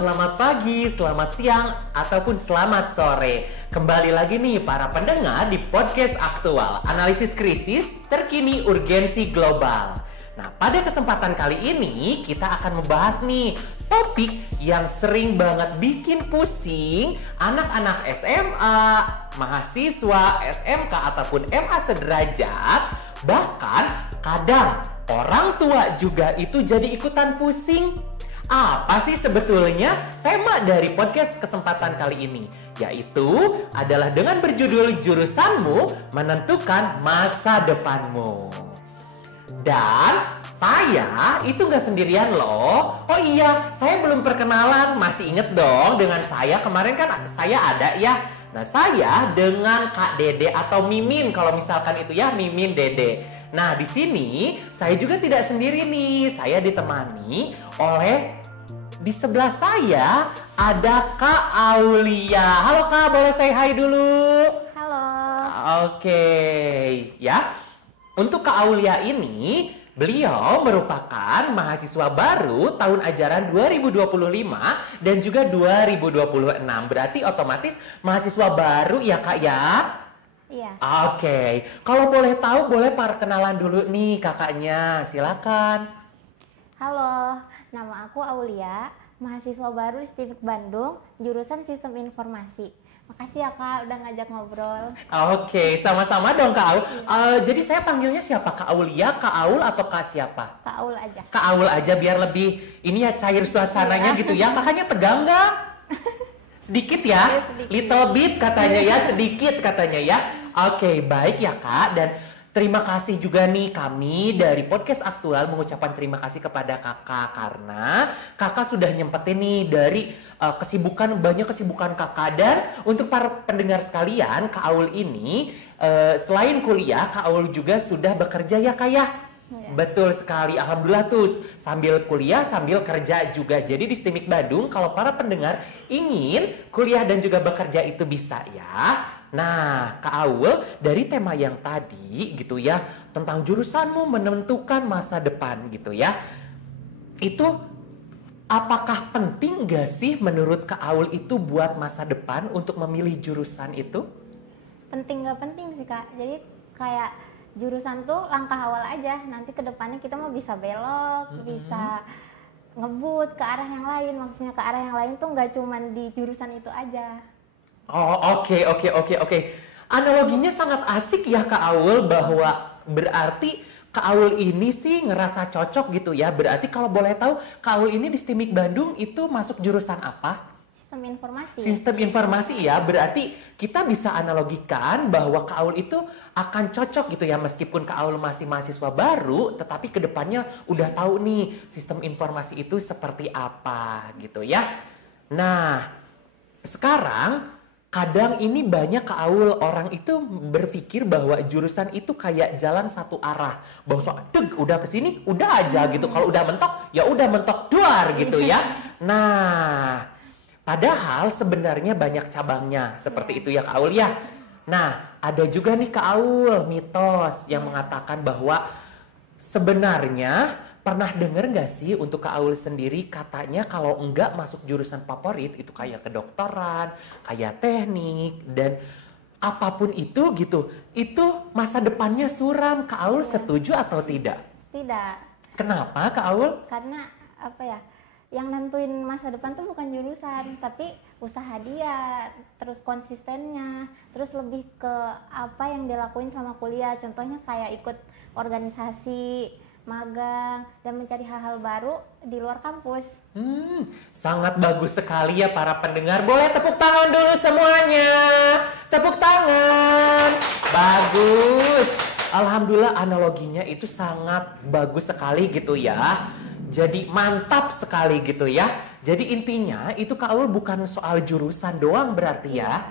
selamat pagi, selamat siang, ataupun selamat sore. Kembali lagi nih para pendengar di podcast aktual, analisis krisis terkini urgensi global. Nah, pada kesempatan kali ini kita akan membahas nih topik yang sering banget bikin pusing anak-anak SMA, mahasiswa, SMK ataupun MA sederajat. Bahkan kadang orang tua juga itu jadi ikutan pusing. Apa sih sebetulnya tema dari podcast kesempatan kali ini? Yaitu adalah dengan berjudul Jurusanmu Menentukan Masa Depanmu. Dan saya itu nggak sendirian loh. Oh iya, saya belum perkenalan. Masih inget dong dengan saya? Kemarin kan saya ada ya. Nah, saya dengan Kak Dede atau Mimin kalau misalkan itu ya, Mimin Dede. Nah, di sini saya juga tidak sendiri nih. Saya ditemani oleh di sebelah saya ada Kak Aulia. Halo Kak, boleh say hi dulu? Halo. Oke, ya. Untuk Kak Aulia ini, beliau merupakan mahasiswa baru tahun ajaran 2025 dan juga 2026. Berarti otomatis mahasiswa baru ya Kak ya? Iya. Oke, kalau boleh tahu boleh perkenalan dulu nih kakaknya, silakan. Halo, nama aku Aulia, mahasiswa baru di STIFIK Bandung, jurusan Sistem Informasi. Makasih ya Kak udah ngajak ngobrol. Oke, sama-sama dong Kak Aul. Jadi saya panggilnya siapa? Kak Aulia, Kak Aul atau Kak siapa? Kak Aul aja. Kak Aul aja biar lebih ini ya cair suasananya gitu ya. Kakaknya tegang nggak? Sedikit ya? Iya, sedikit. Little bit katanya ya, sedikit katanya ya. Oke, baik ya Kak. Dan terima kasih juga nih kami dari Podcast Aktual mengucapkan terima kasih kepada kakak karena kakak sudah nyempetin nih dari banyak kesibukan kakak. Dan untuk para pendengar sekalian, Kak Aul ini selain kuliah, Kak Aul juga sudah bekerja ya Kak ya? Ya. Betul sekali, alhamdulillah tuh sambil kuliah sambil kerja juga. Jadi di STIMIK Bandung kalau para pendengar ingin kuliah dan juga bekerja itu bisa ya. Nah, Kak Aul, dari tema yang tadi gitu ya, tentang jurusanmu menentukan masa depan gitu ya. Itu apakah penting gak sih menurut Kak Aul itu buat masa depan untuk memilih jurusan itu? Penting gak penting sih Kak, jadi kayak jurusan tuh langkah awal aja. Nanti kedepannya kita mau bisa belok, bisa ngebut ke arah yang lain. Maksudnya ke arah yang lain tuh gak cuman di jurusan itu aja. Oh, oke. Analoginya sangat asik ya Kak Aul, bahwa berarti Kak Aul ini sih ngerasa cocok gitu ya. Berarti kalau boleh tahu Kak Aul ini di STIMIK Bandung itu masuk jurusan apa? Sistem Informasi. Sistem Informasi ya. Berarti kita bisa analogikan bahwa Kak Aul itu akan cocok gitu ya. Meskipun Kak Aul masih mahasiswa baru, tetapi kedepannya udah tahu nih sistem informasi itu seperti apa gitu ya. Nah, sekarang kadang ini banyak Kak Aul orang itu berpikir bahwa jurusan itu kayak jalan satu arah. Bahwa udah kesini, udah aja gitu. Kalau udah mentok, ya udah mentok duar gitu ya. Nah, padahal sebenarnya banyak cabangnya. Seperti itu ya Kak Aul ya. Nah, ada juga nih Kak Aul mitos yang mengatakan bahwa sebenarnya pernah denger nggak sih untuk Kak Aul sendiri katanya kalau enggak masuk jurusan favorit itu kayak kedokteran, kayak teknik, dan apapun itu gitu, itu masa depannya suram. Kak Aul setuju atau tidak? Tidak. Kenapa Kak Aul? Karena apa ya, yang nentuin masa depan tuh bukan jurusan, tapi usaha dia, terus konsistennya, terus lebih ke apa yang dilakuin selama kuliah. Contohnya kayak ikut organisasi, magang, dan mencari hal-hal baru di luar kampus. Sangat bagus sekali ya para pendengar. Boleh tepuk tangan dulu semuanya. Tepuk tangan. Bagus. Alhamdulillah analoginya itu sangat bagus sekali gitu ya. Jadi mantap sekali gitu ya. Jadi intinya itu Kak Aul bukan soal jurusan doang berarti ya.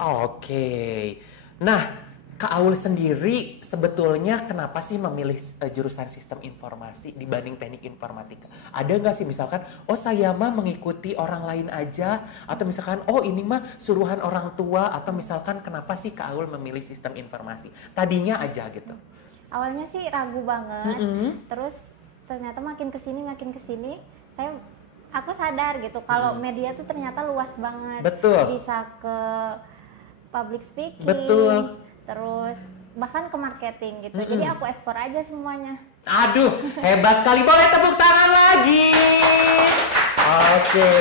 Oke. Nah, Kak Aul sendiri sebetulnya kenapa sih memilih jurusan sistem informasi dibanding teknik informatika? Ada nggak sih misalkan, oh saya mah mengikuti orang lain aja, atau misalkan, oh ini mah suruhan orang tua, atau misalkan kenapa sih Kak Aul memilih sistem informasi? Tadinya aja gitu. Awalnya sih ragu banget, terus ternyata makin kesini saya aku sadar gitu kalau media tuh ternyata luas banget. Betul. Bisa ke public speaking. Betul. Terus bahkan ke marketing gitu. Jadi aku ekspor aja semuanya. Aduh, hebat sekali. Boleh tepuk tangan lagi. Oke,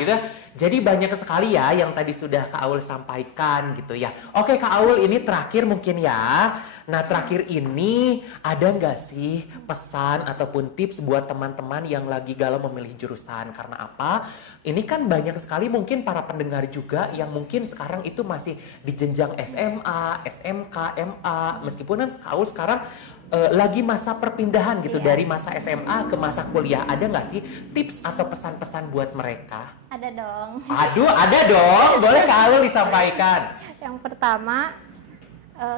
gitu. Jadi banyak sekali ya yang tadi sudah Kak Aul sampaikan gitu ya. Oke Kak Aul, ini terakhir mungkin ya. Nah terakhir ini ada nggak sih pesan ataupun tips buat teman-teman yang lagi galau memilih jurusan? Karena apa? Ini kan banyak sekali mungkin para pendengar juga yang mungkin sekarang itu masih di jenjang SMA, SMK, MA. Meskipun kan Kak Aul sekarang lagi masa perpindahan gitu dari masa SMA ke masa kuliah. Ada nggak sih tips atau pesan-pesan buat mereka? Ada dong. Aduh, ada dong. Boleh Kak Aul disampaikan? Yang pertama,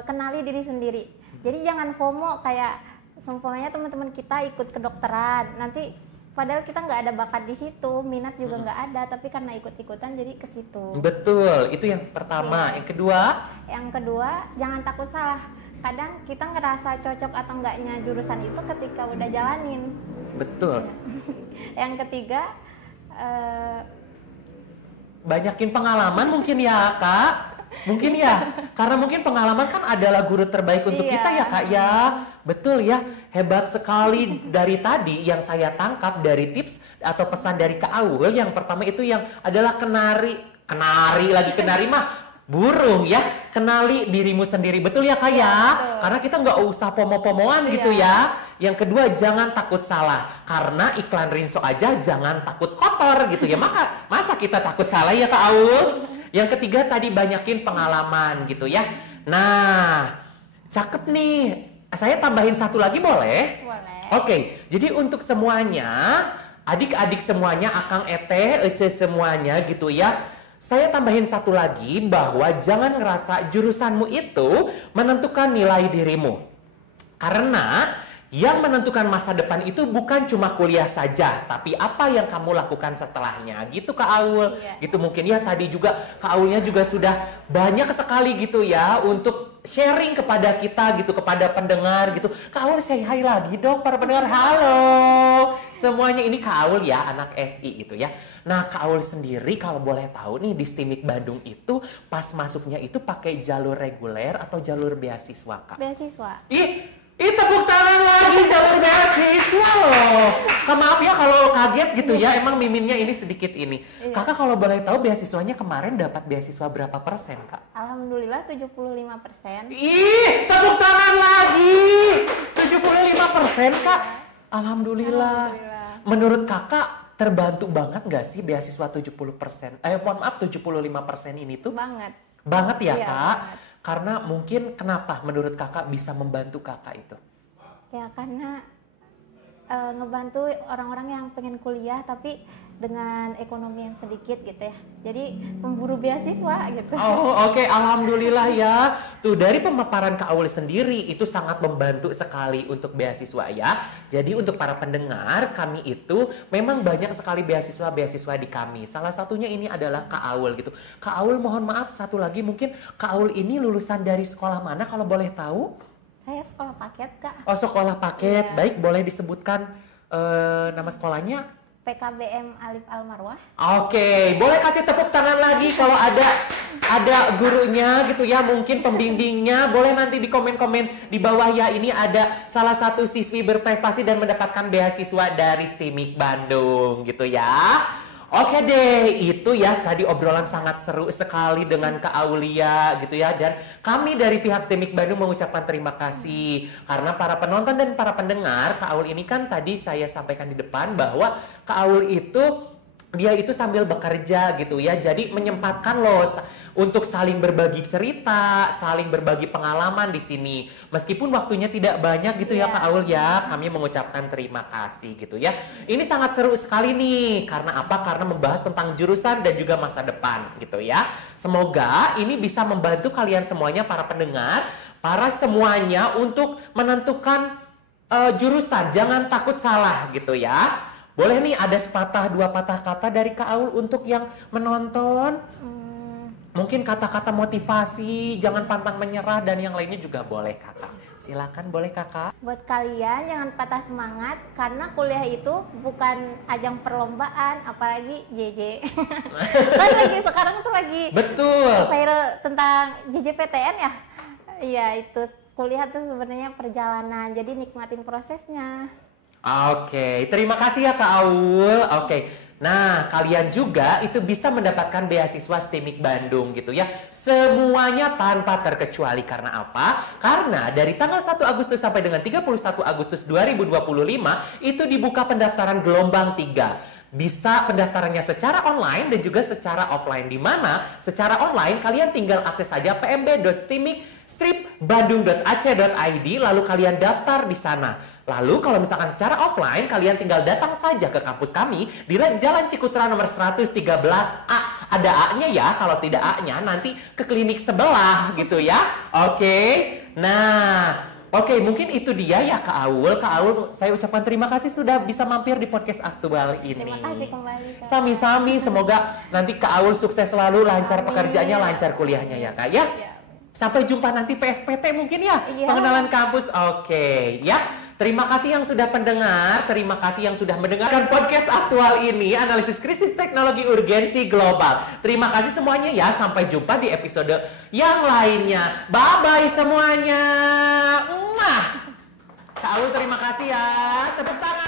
kenali diri sendiri. Jadi jangan FOMO kayak seumpamanya teman-teman kita ikut kedokteran. Nanti padahal kita nggak ada bakat di situ, minat juga nggak ada, tapi karena ikut-ikutan jadi ke situ. Betul, itu yang pertama. Yang kedua? Yang kedua, jangan takut salah. Kadang kita ngerasa cocok atau enggaknya jurusan itu ketika udah jalanin. Betul. Yang ketiga, banyakin pengalaman mungkin ya Kak. Mungkin ya, karena mungkin pengalaman kan adalah guru terbaik untuk kita ya Kak ya. Betul ya, hebat sekali dari tadi yang saya tangkap dari tips atau pesan dari Kak Aul. Yang pertama itu yang adalah kenari mah burung ya, kenali dirimu sendiri. Betul ya Kak ya? Karena kita nggak usah pomo-pomoan gitu ya. Yang kedua, jangan takut salah. Karena iklan Rinso aja jangan takut kotor gitu ya. Masa kita takut salah ya Kak Aul? Yang ketiga tadi banyakin pengalaman gitu ya. Nah, cakep nih. Saya tambahin satu lagi boleh? boleh. Oke, jadi untuk semuanya, adik-adik semuanya, Akang Ete, Ece semuanya gitu ya. Saya tambahin satu lagi bahwa jangan ngerasa jurusanmu itu menentukan nilai dirimu. Karena yang menentukan masa depan itu bukan cuma kuliah saja, tapi apa yang kamu lakukan setelahnya. Gitu Kak Aul. Gitu mungkin ya tadi juga Kak Aulnya juga sudah banyak sekali gitu ya untuk sharing kepada kita gitu, kepada pendengar gitu. Kak Aul say hi lagi dong para pendengar. Halo. Semuanya ini Kak Aul ya, anak SI gitu ya. Nah, Kak Aul sendiri kalau boleh tahu nih di STIMIK Bandung itu pas masuknya itu pakai jalur reguler atau jalur beasiswa, Kak? Beasiswa. Ih, tepuk tangan lagi jalur beasiswa loh. Maaf ya kalau kaget gitu ya, emang miminnya ini sedikit ini. Kakak kalau boleh tahu beasiswanya kemarin dapat beasiswa berapa persen, Kak? Alhamdulillah 75%. Ih, tepuk tangan lagi. 75%, Kak. Alhamdulillah. Menurut Kakak terbantu banget nggak sih beasiswa 70%? Mohon maaf 75% ini tuh? Banget. Banget ya, Iya, Kak? banget. Karena mungkin kenapa menurut Kakak bisa membantu Kakak itu? Ya karena ngebantu orang-orang yang pengen kuliah tapi dengan ekonomi yang sedikit gitu ya. Jadi pemburu beasiswa gitu. Oh, oke. Alhamdulillah ya. Tuh dari pemaparan Kak Aul sendiri itu sangat membantu sekali untuk beasiswa ya. Jadi untuk para pendengar, kami itu memang banyak sekali beasiswa di kami. Salah satunya ini adalah Kak Aul gitu. Kak Aul mohon maaf satu lagi mungkin Kak Aul ini lulusan dari sekolah mana kalau boleh tahu? Saya sekolah paket, Kak. Oh, sekolah paket. Iya. Baik, boleh disebutkan nama sekolahnya? PKBM Alif Almarwah. Oke, boleh kasih tepuk tangan lagi kalau ada gurunya gitu ya, mungkin pembimbingnya. Boleh nanti di komen-komen di bawah ya. Ini ada salah satu siswi berprestasi dan mendapatkan beasiswa dari STIMIK Bandung gitu ya. Oke deh, itu ya tadi obrolan sangat seru sekali dengan Kak Aulia gitu ya. Dan kami dari pihak STIMIK Bandung mengucapkan terima kasih. Karena para penonton dan para pendengar, Kak Aul ini kan tadi saya sampaikan di depan bahwa Kak Aul itu dia itu sambil bekerja gitu ya. Jadi menyempatkan loh untuk saling berbagi cerita, saling berbagi pengalaman di sini. Meskipun waktunya tidak banyak gitu ya Kak Aul ya, kami mengucapkan terima kasih gitu ya. Ini sangat seru sekali nih. Karena apa? Karena membahas tentang jurusan dan juga masa depan gitu ya. Semoga ini bisa membantu kalian semuanya para pendengar, para semuanya untuk menentukan jurusan. Jangan takut salah gitu ya. Boleh nih ada sepatah dua patah kata dari Kak Aul untuk yang menonton. Mungkin kata-kata motivasi, jangan pantang menyerah dan yang lainnya juga boleh Kakak. Silakan, boleh kakak. Buat kalian jangan patah semangat karena kuliah itu bukan ajang perlombaan, apalagi JJ. Kan lagi sekarang tuh lagi Betul. viral tentang JJPTN ya. Iya, itu kuliah tuh sebenarnya perjalanan, jadi nikmatin prosesnya. Oke, terima kasih ya Kak Aul. Oke. Nah, kalian juga itu bisa mendapatkan beasiswa STIMIK Bandung gitu ya. Semuanya tanpa terkecuali. Karena apa? Karena dari tanggal 1 Agustus sampai dengan 31 Agustus 2025 itu dibuka pendaftaran gelombang 3. Bisa pendaftarannya secara online dan juga secara offline. Di mana secara online kalian tinggal akses saja pmb.stimik-bandung.ac.id lalu kalian daftar di sana. Lalu kalau misalkan secara offline, kalian tinggal datang saja ke kampus kami di Jalan Cikutra nomor 113A. Ada A-nya ya, kalau tidak A-nya nanti ke klinik sebelah gitu ya. Oke, nah oke, mungkin itu dia ya Kak Aul. Kak Aul, saya ucapkan terima kasih sudah bisa mampir di podcast aktual ini. Terima kasih kembali, Kak. Sami-sami, semoga nanti Kak Aul sukses selalu, lancar pekerjaannya, lancar kuliahnya ya Kak ya. Sampai jumpa nanti PSPT mungkin ya, pengenalan kampus. Oke, ya. Terima kasih yang sudah pendengar, terima kasih yang sudah mendengarkan podcast aktual ini, analisis krisis teknologi urgensi global. Terima kasih semuanya ya, sampai jumpa di episode yang lainnya. Bye-bye semuanya. Kak Aul terima kasih ya, tepuk tangan.